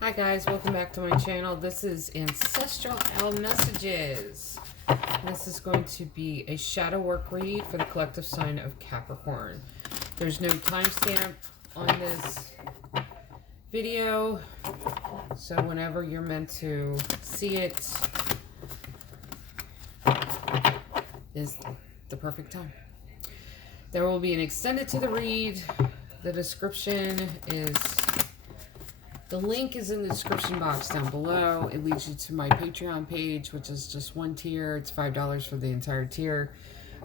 Hi guys, welcome back to my channel. This is Ancestral Owl Messages. This is going to be a shadow work read for the collective sign of Capricorn. There's no timestamp on this video, so whenever you're meant to see it is the perfect time. There will be an extended to the read. The description is... The link is in the description box down below. It leads you to my Patreon page, which is just one tier. It's $5 for the entire tier.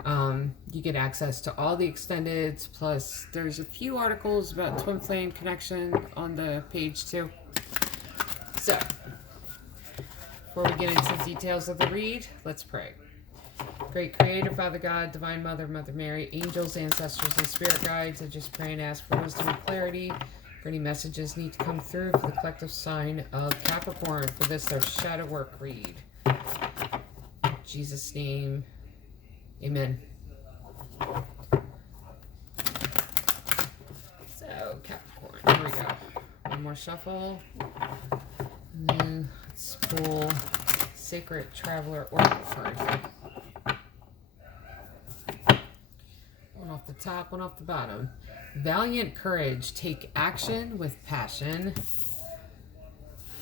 You get access to all the extendeds, plus there's a few articles about twin flame connection on the page too. So, before we get into the details of the read, let's pray. Great Creator, Father God, Divine Mother, Mother Mary, angels, ancestors, and spirit guides, I just pray and ask for wisdom and clarity. For any messages need to come through for the collective sign of Capricorn. For this, their shadow work read. In Jesus' name, amen. So, Capricorn, here we go. One more shuffle. And then let's pull Sacred Traveler Oracle card. One off the top, one off the bottom. Valiant courage, take action with passion.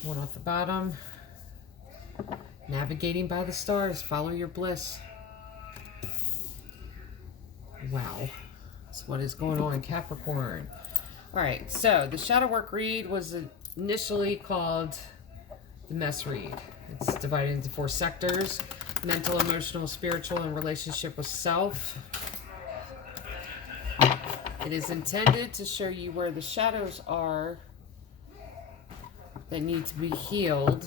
One off the bottom. Navigating by the stars, follow your bliss. Wow. That's what is going on in Capricorn. Alright, so the shadow work read was initially called the mess read. It's divided into 4 sectors: mental, emotional, spiritual, and relationship with self. It is intended to show you where the shadows are that need to be healed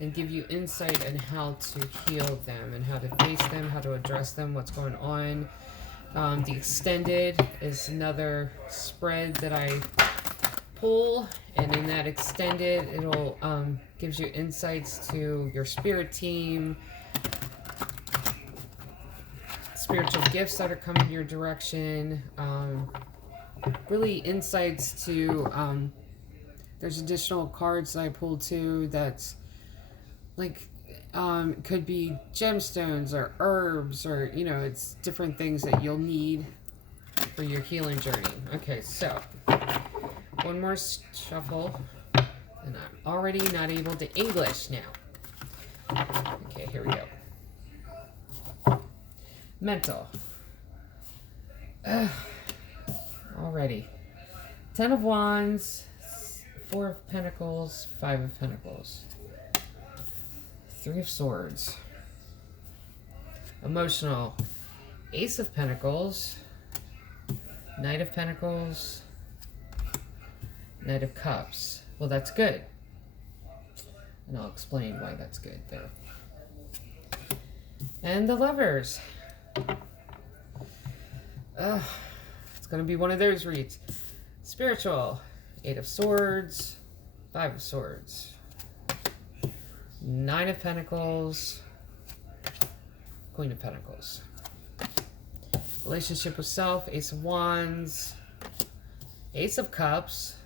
and give you insight on how to heal them and how to face them, how to address them, what's going on. The extended is another spread that I pull, and in that extended, it'll gives you insights to your spirit team, spiritual gifts that are coming your direction, really insights to, there's additional cards that I pulled too that's like, could be gemstones or herbs or, you know, it's different things that you'll need for your healing journey. Okay, so one more shuffle, and I'm already not able to English now. Okay, here we go. Mental. Already. 10 of Wands, 4 of Pentacles, 5 of Pentacles, 3 of Swords. Emotional. Ace of Pentacles, Knight of Pentacles, Knight of Cups. Well, that's good. And I'll explain why that's good there. And the Lovers. It's going to be one of those reads. Spiritual. 8 of Swords, 5 of Swords, 9 of Pentacles, Queen of Pentacles. Relationship with self. Ace of Wands, Ace of Cups,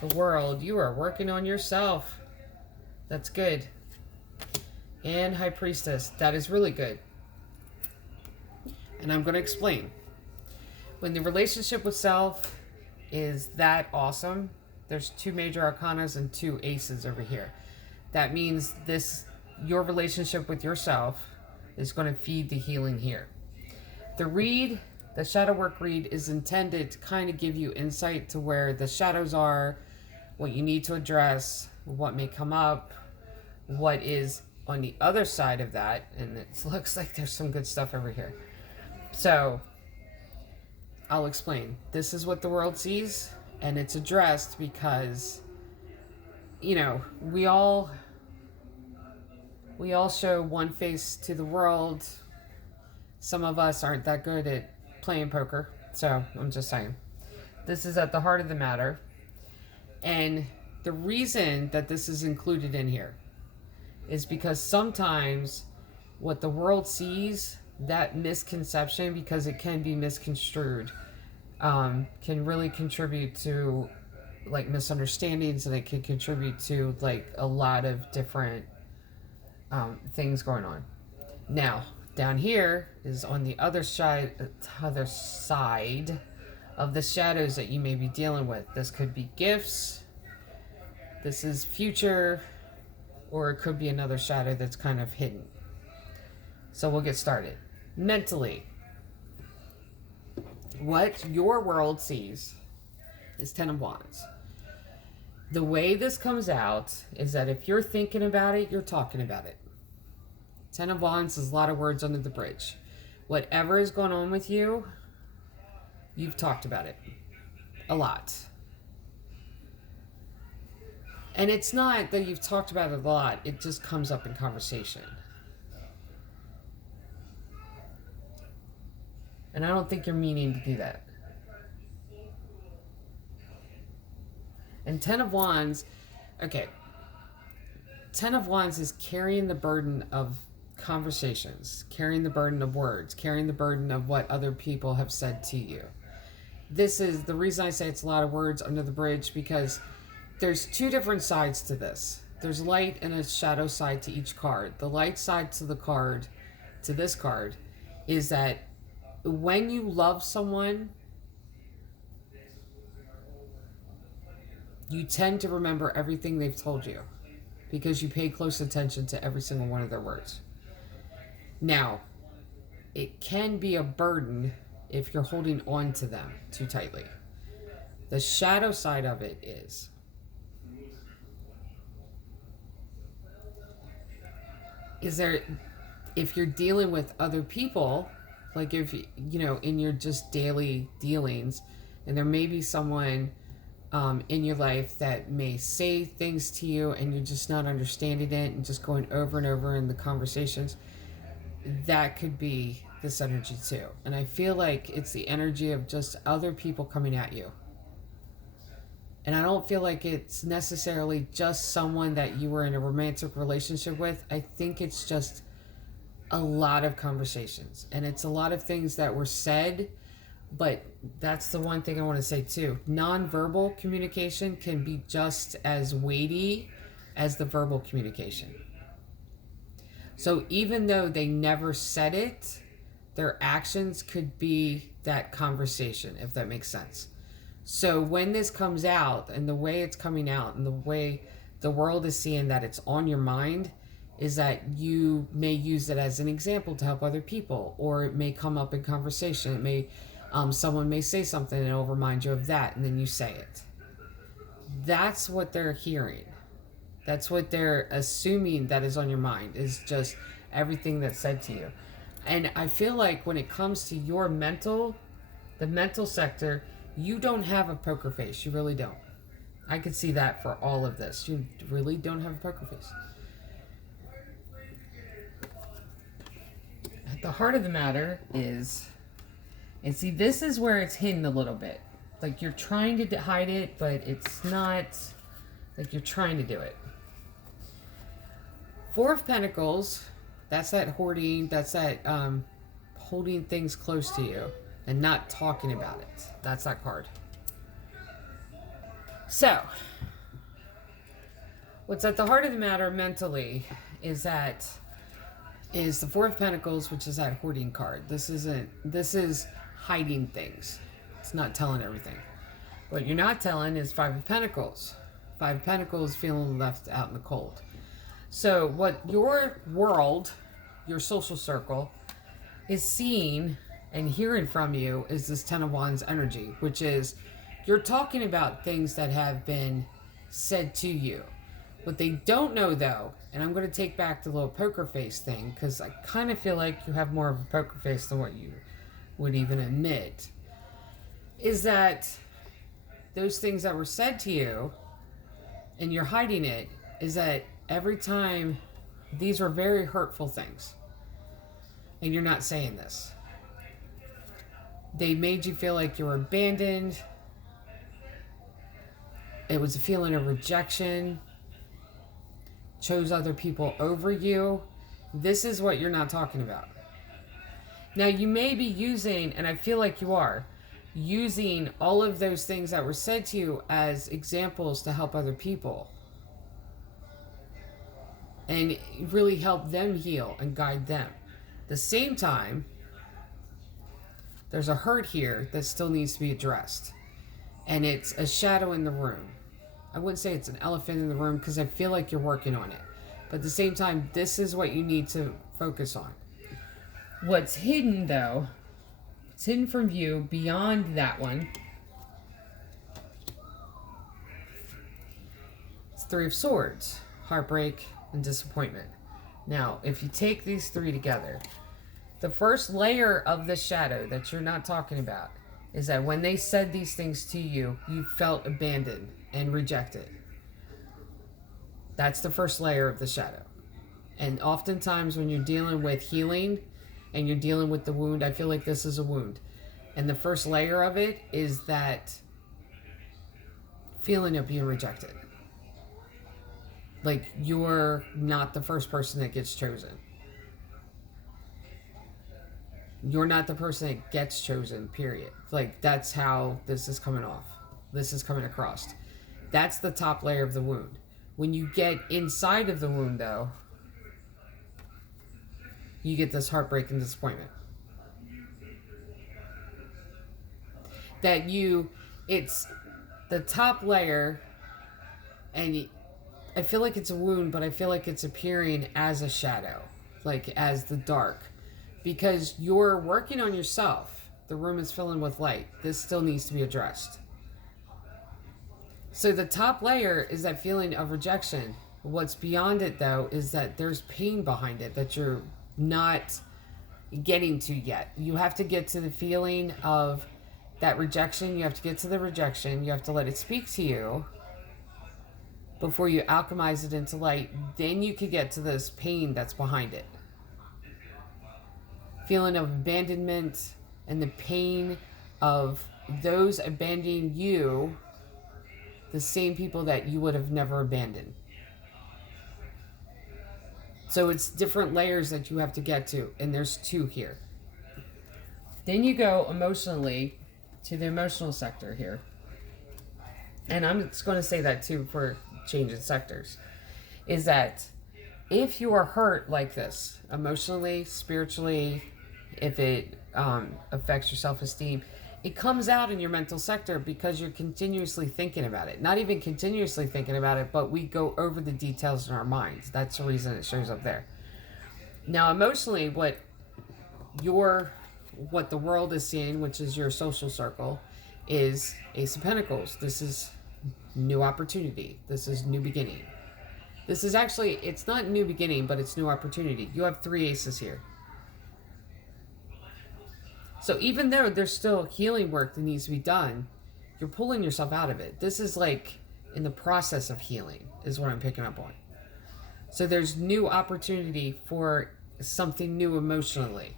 the World. You are working on yourself. That's good. And High Priestess. That is really good. And I'm going to explain. When the relationship with self is that awesome, there's 2 major arcanas and 2 aces over here. That means your relationship with yourself is going to feed the healing here. The read, the shadow work read, is intended to kind of give you insight to where the shadows are, what you need to address, what may come up, what is on the other side of that, and it looks like there's some good stuff over here. So, I'll explain. This is what the world sees, and it's addressed because, you know, we all show one face to the world. Some of us aren't that good at playing poker, so I'm just saying. This is at the heart of the matter, and the reason that this is included in here is because sometimes what the world sees, that misconception, because it can be misconstrued, can really contribute to like misunderstandings, and it can contribute to like a lot of different things going on. Now, down here is on the other side of the shadows that you may be dealing with. This could be gifts, this is future, or it could be another shadow that's kind of hidden. So we'll get started. Mentally, what your world sees is Ten of Wands. The way this comes out is that if you're thinking about it, you're talking about it. Ten of Wands is a lot of words under the bridge. Whatever is going on with you, you've talked about it a lot. And it's not that you've talked about it a lot, it just comes up in conversation. And I don't think you're meaning to do that. And Ten of Wands, okay. Ten of Wands is carrying the burden of conversations, carrying the burden of words, carrying the burden of what other people have said to you. This is the reason I say it's a lot of words under the bridge, because there's two different sides to this. There's light and a shadow side to each card. The light side to the card, to this card, is that when you love someone, you tend to remember everything they've told you because you pay close attention to every single one of their words. Now, it can be a burden if you're holding on to them too tightly. The shadow side of it is there, if you're dealing with other people, like if, you know, in your just daily dealings, and there may be someone in your life that may say things to you and you're just not understanding it and just going over and over in the conversations, that could be this energy too. And I feel like it's the energy of just other people coming at you. And I don't feel like it's necessarily just someone that you were in a romantic relationship with. I think it's just a lot of conversations. And it's a lot of things that were said, but that's the one thing I want to say too. Nonverbal communication can be just as weighty as the verbal communication. So even though they never said it, their actions could be that conversation, if that makes sense. So when this comes out, and the way it's coming out, and the way the world is seeing that it's on your mind, is that you may use it as an example to help other people, or it may come up in conversation. It may, someone may say something and it'll remind you of that, and then you say it. That's what they're hearing. That's what they're assuming that is on your mind, is just everything that's said to you. And I feel like when it comes to your mental, the mental sector, you don't have a poker face. You really don't. I could see that for all of this. You really don't have a poker face. At the heart of the matter is, and see, this is where it's hidden a little bit. Like you're trying to hide it, but it's not like you're trying to do it. Four of Pentacles, that's that hoarding, that's that holding things close to you and not talking about it. That's that card. So, what's at the heart of the matter mentally is the Four of Pentacles, which is that hoarding card. This is hiding things. It's not telling everything. What you're not telling is Five of Pentacles. Five of Pentacles, feeling left out in the cold. So what your world, your social circle, is seeing and hearing from you is this Ten of Wands energy, which is you're talking about things that have been said to you. What they don't know though, and I'm going to take back the little poker face thing, because I kind of feel like you have more of a poker face than what you would even admit, is that those things that were said to you and you're hiding it, is that every time these were very hurtful things and you're not saying this. They made you feel like you were abandoned. It was a feeling of rejection. Chose other people over you. This is what you're not talking about. Now you may be using, and I feel like you are, using all of those things that were said to you as examples to help other people and really help them heal and guide them. At the same time, there's a hurt here that still needs to be addressed. And it's a shadow in the room. I wouldn't say it's an elephant in the room because I feel like you're working on it. But at the same time, this is what you need to focus on. What's hidden, though, it's hidden from view beyond that one. It's Three of Swords, heartbreak, and disappointment. Now, if you take these three together, the first layer of the shadow that you're not talking about is that when they said these things to you, you felt abandoned and rejected. That's the first layer of the shadow. And oftentimes when you're dealing with healing and you're dealing with the wound, I feel like this is a wound. And the first layer of it is that feeling of being rejected. Like you're not the first person that gets chosen. You're not the person that gets chosen, period. Like that's how this is coming off. This is coming across. That's the top layer of the wound. When you get inside of the wound, though, you get this heartbreak and disappointment. It's the top layer, and I feel like it's a wound, but I feel like it's appearing as a shadow, like as the dark. Because you're working on yourself. The room is filling with light. This still needs to be addressed. So the top layer is that feeling of rejection. What's beyond it, though, is that there's pain behind it that you're not getting to yet. You have to get to the feeling of that rejection. You have to get to the rejection. You have to let it speak to you before you alchemize it into light. Then you could get to this pain that's behind it. Feeling of abandonment and the pain of those abandoning you, the same people that you would have never abandoned. So it's different layers that you have to get to, and there's two here. Then you go emotionally to the emotional sector here. And I'm just going to say that too for changing sectors, is that if you are hurt like this, emotionally, spiritually, if it affects your self-esteem, it comes out in your mental sector because you're continuously thinking about it. Not even continuously thinking about it, but we go over the details in our minds. That's the reason it shows up there. Now, emotionally, what the world is seeing, which is your social circle, is Ace of Pentacles. This is new opportunity. This is new beginning. This is actually, it's not new beginning, but it's new opportunity. You have three aces here. So even though there's still healing work that needs to be done, you're pulling yourself out of it. This is like in the process of healing is what I'm picking up on. So there's new opportunity for something new emotionally.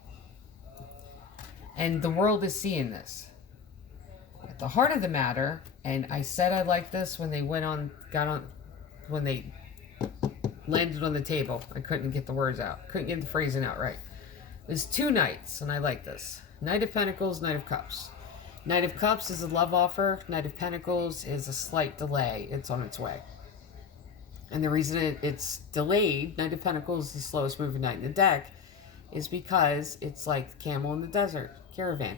And the world is seeing this. At the heart of the matter, and I said I liked this when they when they landed on the table. I couldn't get the words out. Couldn't get the phrasing out right. There's two knights, and I like this. Knight of Pentacles, Knight of Cups. Knight of Cups is a love offer. Knight of Pentacles is a slight delay. It's on its way. And the reason it's delayed, Knight of Pentacles is the slowest moving knight in the deck, is because it's like the camel in the desert, caravan.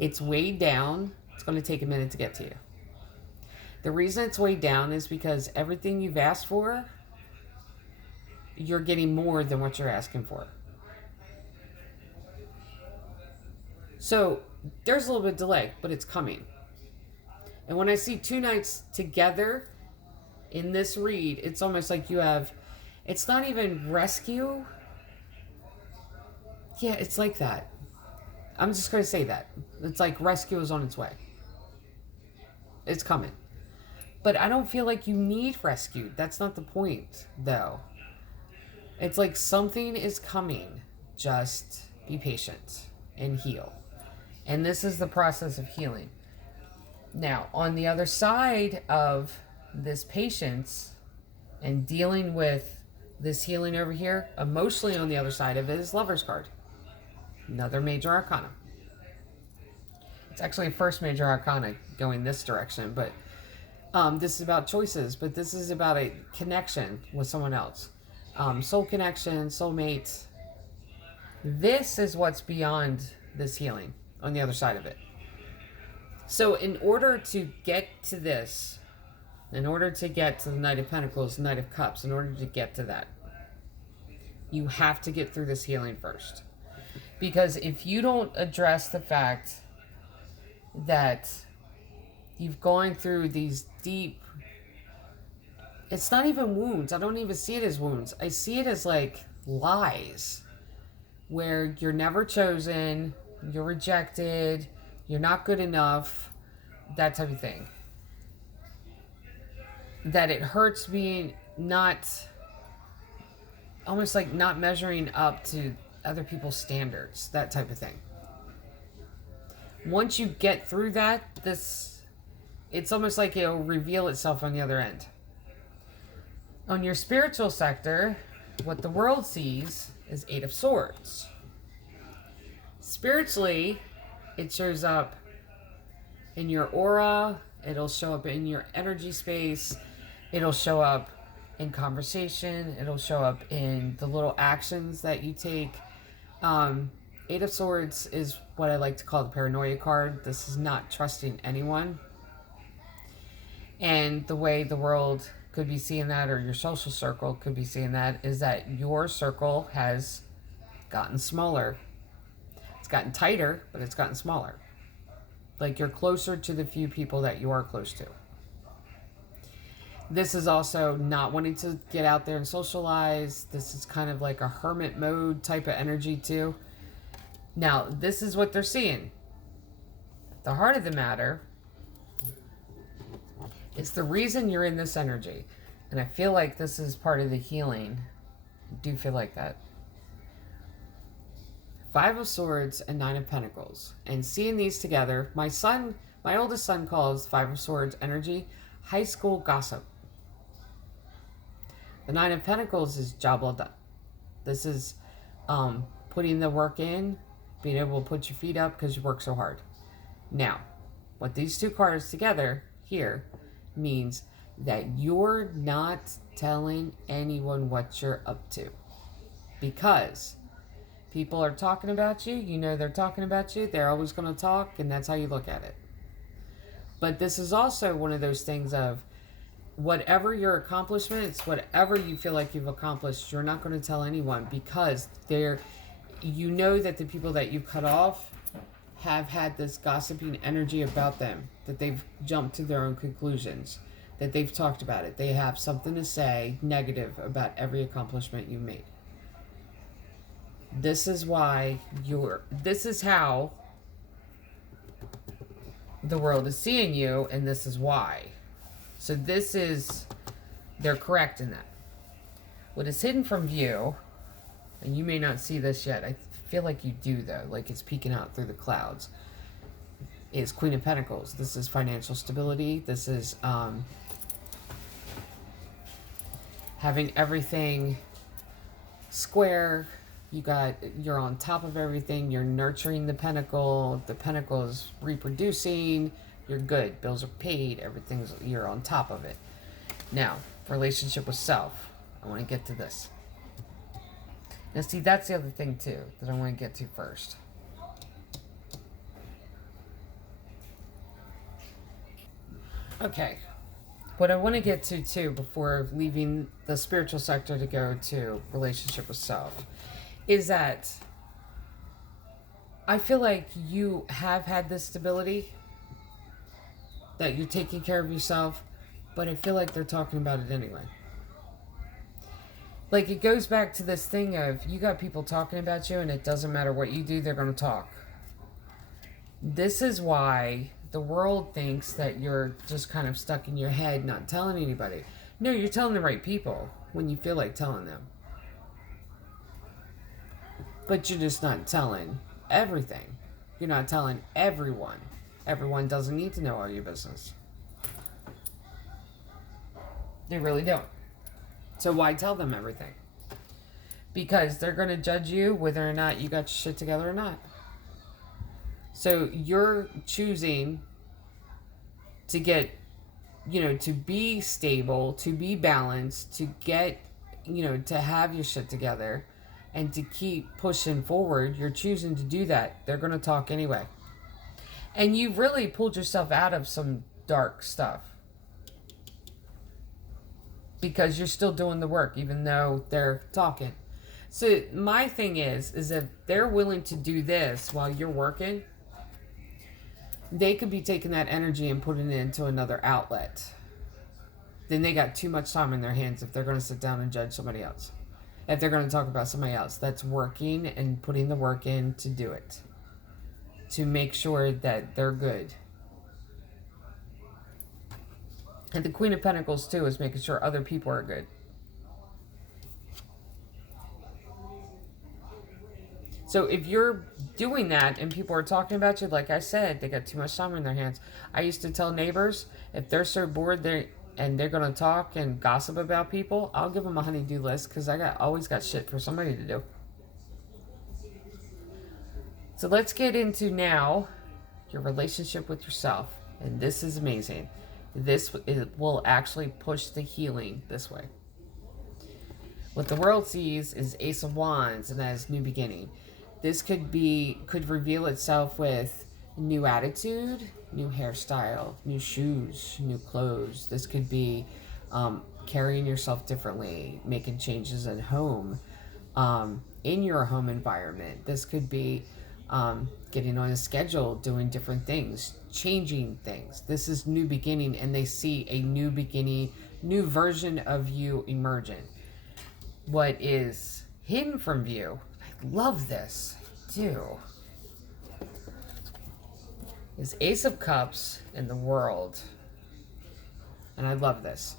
It's weighed down. It's going to take a minute to get to you. The reason it's weighed down is because everything you've asked for, you're getting more than what you're asking for. So there's a little bit of delay, but it's coming. And when I see two knights together in this read, it's almost like you have, it's not even rescue. Yeah, it's like that. I'm just going to say that. It's like rescue is on its way. It's coming. But I don't feel like you need rescued. That's not the point, though. It's like something is coming. Just be patient and heal. And this is the process of healing. Now, on the other side of this patience and dealing with this healing over here, emotionally on the other side of it is Lover's card. Another major arcana. It's actually a first major arcana going this direction, but this is about choices, but this is about a connection with someone else. Soul connection, soulmate. This is what's beyond this healing on the other side of it. So in order to get to this, in order to get to the Knight of Pentacles, Knight of Cups, in order to get to that, you have to get through this healing first. Because if you don't address the fact that you've gone through these deep, it's not even wounds. I don't even see it as wounds. I see it as like lies, where you're never chosen, you're rejected, you're not good enough, that type of thing. That it hurts being not, almost like not measuring up to other people's standards, that type of thing. Once you get through that, it's almost like it'll reveal itself on the other end. On your spiritual sector, what the world sees is Eight of Swords. Spiritually, it shows up in your aura, it'll show up in your energy space, it'll show up in conversation, it'll show up in the little actions that you take. Eight of Swords is what I like to call the paranoia card. This is not trusting anyone. And the way the world could be seeing that, or your social circle could be seeing that, is that your circle has gotten smaller. It's gotten tighter, but it's gotten smaller. Like you're closer to the few people that you are close to. This is also not wanting to get out there and socialize. This is kind of like a hermit mode type of energy too. Now, this is what they're seeing. The heart of the matter, it's the reason you're in this energy. And I feel like this is part of the healing. I do feel like that. Five of Swords and Nine of Pentacles. And seeing these together, my oldest son calls Five of Swords energy high school gossip. The Nine of Pentacles is job well done. This is putting the work in, being able to put your feet up because you work so hard. Now, what these two cards together here means that you're not telling anyone what you're up to. Because people are talking about you, you know they're talking about you, they're always going to talk, and that's how you look at it. But this is also one of those things of whatever your accomplishments, whatever you feel like you've accomplished, you're not going to tell anyone because you know that the people that you cut off have had this gossiping energy about them, that they've jumped to their own conclusions, that they've talked about it. They have something to say negative about every accomplishment you made. This is why this is how the world is seeing you, and this is why. So they're correct in that. What is hidden from view, and you may not see this yet, I feel like you do though, like it's peeking out through the clouds, is Queen of Pentacles. This is financial stability. This is having everything square. You're on top of everything. You're nurturing the pentacle is reproducing. You're good. Bills are paid. You're on top of it. Now, relationship with self. I want to get to this. Now, see, that's the other thing, too, that I want to get to first. Okay. What I want to get to, too, before leaving the spiritual sector to go to relationship with self, is that I feel like you have had this stability, that you're taking care of yourself, but I feel like they're talking about it anyway. Like, it goes back to this thing of, you got people talking about you, and it doesn't matter what you do, they're going to talk. This is why the world thinks that you're just kind of stuck in your head, not telling anybody. No, you're telling the right people when you feel like telling them. But you're just not telling everything. You're not telling everyone. Everyone doesn't need to know all your business. They really don't. So why tell them everything? Because they're going to judge you whether or not you got your shit together or not. So you're choosing to get, to be stable, to be balanced, to get, to have your shit together and to keep pushing forward. You're choosing to do that. They're going to talk anyway. And you've really pulled yourself out of some dark stuff because you're still doing the work, even though they're talking. So my thing is if they're willing to do this while you're working, they could be taking that energy and putting it into another outlet. Then they got too much time in their hands if they're going to sit down and judge somebody else. If they're going to talk about somebody else that's working and putting the work in to do it. To make sure that they're good. And the Queen of Pentacles too is making sure other people are good. So if you're doing that and people are talking about you, like I said, they got too much time in their hands. I used to tell neighbors, if they're so bored they're going to talk and gossip about people, I'll give them a honey-do list because always got shit for somebody to do. So let's get into now your relationship with yourself. And this is amazing. It will actually push the healing this way. What the world sees is Ace of Wands and as new beginning. This could reveal itself with new attitude, new hairstyle, new shoes, new clothes. This could be carrying yourself differently, making changes at home, in your home environment. This could be getting on a schedule, doing different things, changing things. This is new beginning, and they see a new beginning, new version of you emerging. What is hidden from view, I love this too, is Ace of Cups in the World. And I love this.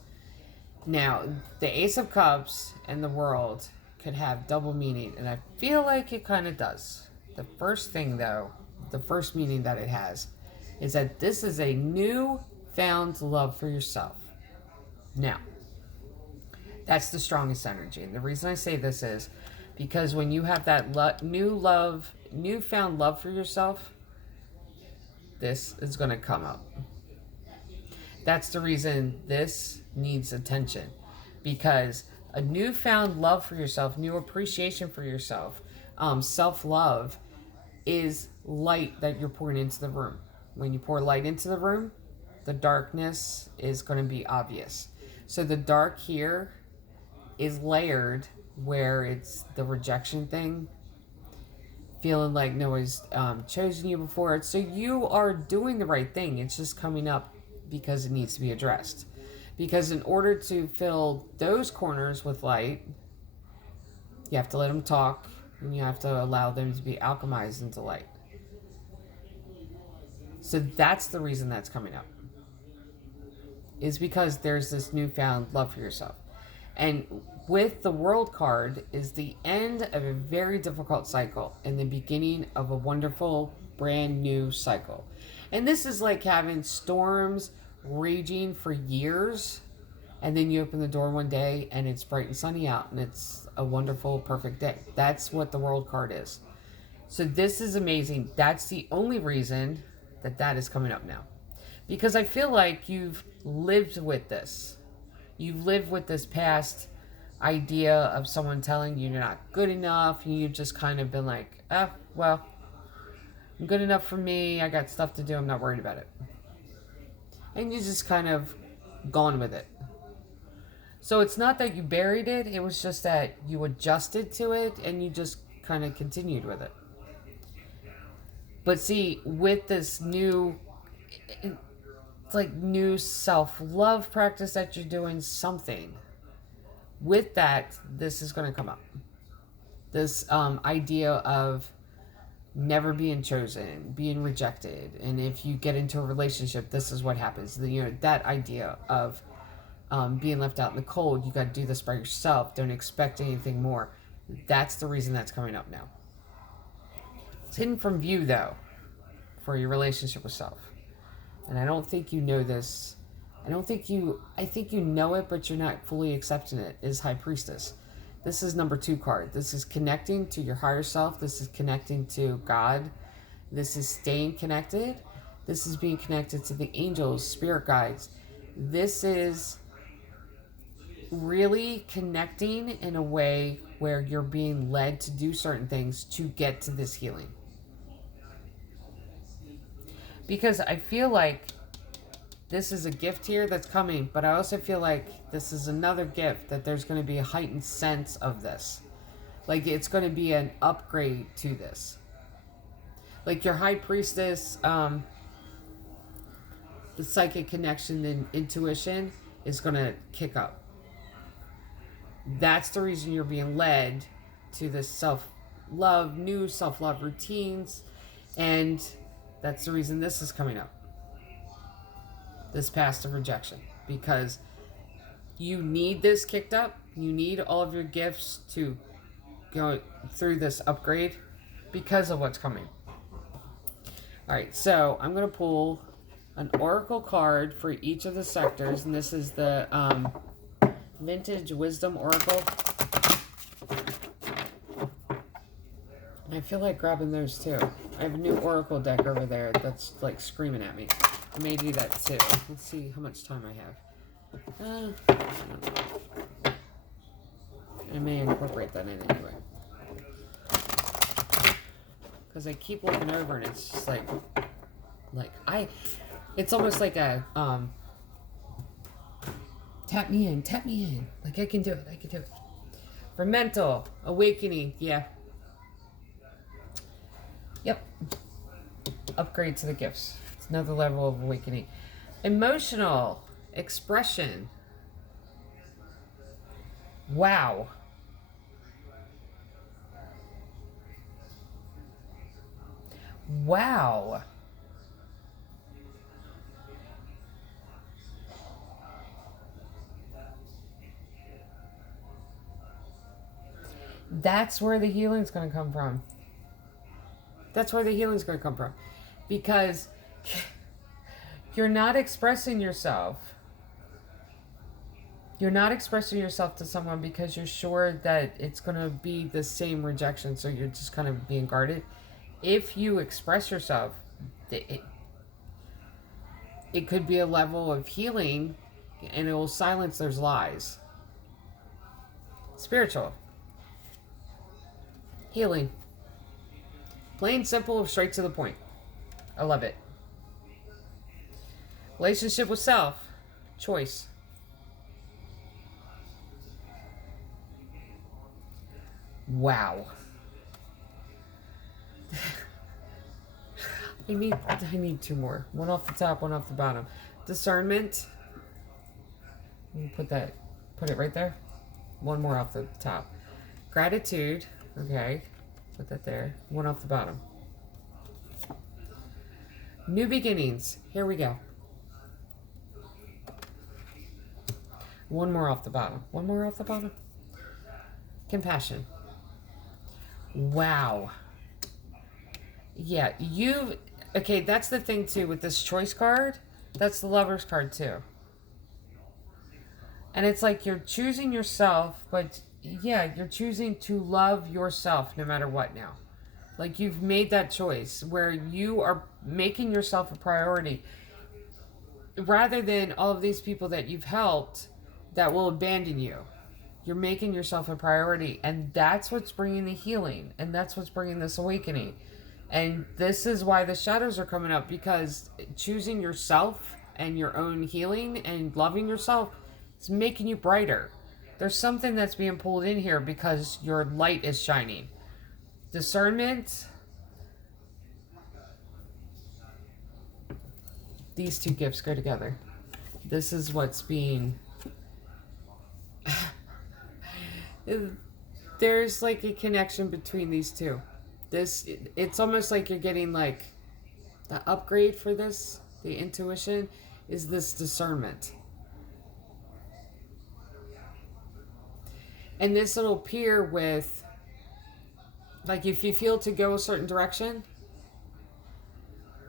Now, the Ace of Cups and the World could have double meaning, and I feel like it kind of does. The first thing, though, the first meaning that it has is that this is a new found love for yourself. Now, that's the strongest energy. And the reason I say this is because when you have that newfound love for yourself, this is going to come up. That's the reason this needs attention. Because a newfound love for yourself, new appreciation for yourself, self-love is light that you're pouring into the room. When you pour light into the room, the darkness is going to be obvious. So the dark here is layered where it's the rejection thing, feeling like no one's chosen you before. So you are doing the right thing. It's just coming up because it needs to be addressed. Because in order to fill those corners with light, you have to let them talk, and you have to allow them to be alchemized into light. So that's the reason that's coming up. Is because there's this newfound love for yourself. And with the World card is the end of a very difficult cycle and the beginning of a wonderful brand new cycle. And this is like having storms raging for years, and then you open the door one day and it's bright and sunny out and it's a wonderful, perfect day. That's what the World card is. So this is amazing. That's the only reason that is coming up now. Because I feel like you've lived with this. You've lived with this past idea of someone telling you you're not good enough, and you've just kind of been like, well, I'm good enough for me. I got stuff to do. I'm not worried about it. And you just kind of gone with it. So it's not that you buried it. It was just that you adjusted to it and you just kind of continued with it. But see, with this new, it's like new self-love practice that you're doing something. With that, this is going to come up. This idea of never being chosen, being rejected. And if you get into a relationship, this is what happens. That idea of being left out in the cold. You got to do this by yourself. Don't expect anything more. That's the reason that's coming up now. It's hidden from view, though, for your relationship with self. And I don't think you know this. I think you know it, but you're not fully accepting it, is High Priestess. This is number 2 card. This is connecting to your higher self. This is connecting to God. This is staying connected. This is being connected to the angels, spirit guides. This is really connecting in a way where you're being led to do certain things to get to this healing. Because I feel like this is a gift here that's coming, but I also feel like this is another gift that there's going to be a heightened sense of this. Like it's going to be an upgrade to this. Like your high priestess, the psychic connection and intuition is going to kick up. That's the reason you're being led to this self-love, new self-love routines. And that's the reason this is coming up. This past of rejection. Because you need this kicked up. You need all of your gifts to go through this upgrade because of what's coming. Alright, so I'm going to pull an oracle card for each of the sectors. And this is the Vintage Wisdom Oracle. I feel like grabbing those too. I have a new oracle deck over there that's like screaming at me. I may do that too. Let's see how much time I have. I don't know. I may incorporate that in anyway. Because I keep looking over and it's just it's almost like a, tap me in. Like I can do it. For mental, awakening, yeah. Yep. Upgrade to the gifts. It's another level of awakening. Emotional expression. Wow. Wow. That's where the healing's going to come from. That's where the healing's going to come from. Because you're not expressing yourself. You're not expressing yourself to someone because you're sure that it's going to be the same rejection. So you're just kind of being guarded. If you express yourself, it could be a level of healing and it will silence those lies. Spiritual. Healing. Plain, simple, straight to the point. I love it. Relationship with self. Choice. Wow. I need two more. One off the top, one off the bottom. Discernment. Put it right there. One more off the top. Gratitude. Okay. Put that there. One off the bottom. New beginnings. Here we go. One more off the bottom. One more off the bottom. Compassion. Wow. Yeah, okay, that's the thing too with this choice card. That's the Lover's card too. And it's like you're choosing yourself, but yeah, you're choosing to love yourself no matter what now. Like you've made that choice where you are making yourself a priority rather than all of these people that you've helped that will abandon you. You're making yourself a priority, and that's what's bringing the healing, and that's what's bringing this awakening. And this is why the shadows are coming up, because choosing yourself and your own healing and loving yourself is making you brighter. There's something that's being pulled in here because your light is shining. Discernment. These two gifts go together. This is what's being... There's like a connection between these two. It's almost like you're getting like the upgrade for this. The intuition is this discernment. And this will appear with, like, if you feel to go a certain direction,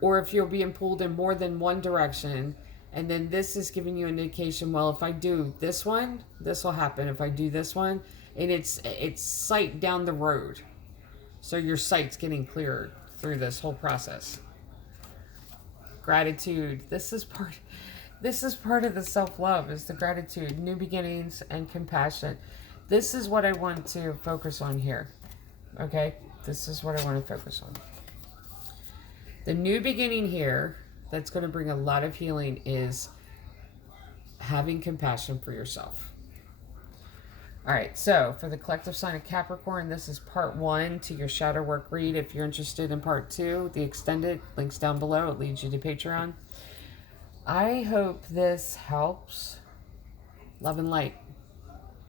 or if you're being pulled in more than one direction, and then this is giving you an indication, well, if I do this one, this will happen. If I do this one, and it's sight down the road. So your sight's getting cleared through this whole process. Gratitude. This is part of the self-love, is the gratitude, new beginnings, and compassion. This is what I want to focus on here. Okay? This is what I want to focus on. The new beginning here that's going to bring a lot of healing is having compassion for yourself. All right, so for the collective sign of Capricorn, this is part 1 to your shadow work read. If you're interested in part 2, the extended, links down below. It leads you to Patreon. I hope this helps. Love and light.